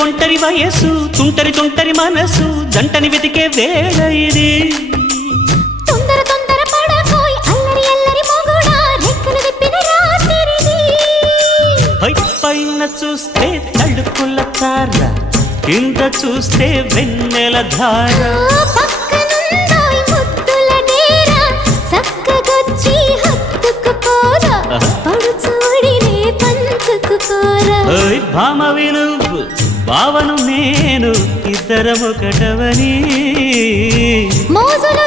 ఒంటరి వయస్సు తుంటరి తుంటరి మనసు జంటని వెతికే వేళ ఇది తొందర తొందర పడకోయ్ అల్లరి అల్లరి మొగుడా రెక్కలు విప్పిన రాత్రిది పైన చూస్తే తడుకుల తార కింద చూస్తే వెన్నెల ధార పక్కనుందోయ్ ముద్దుల డేరా చక్కగొచ్చి హత్తుకుపోరా పడుచోడినే పంచుకుపోరా భామ విలువు భావను నేను ఇద్దరమొకటవని మోజులు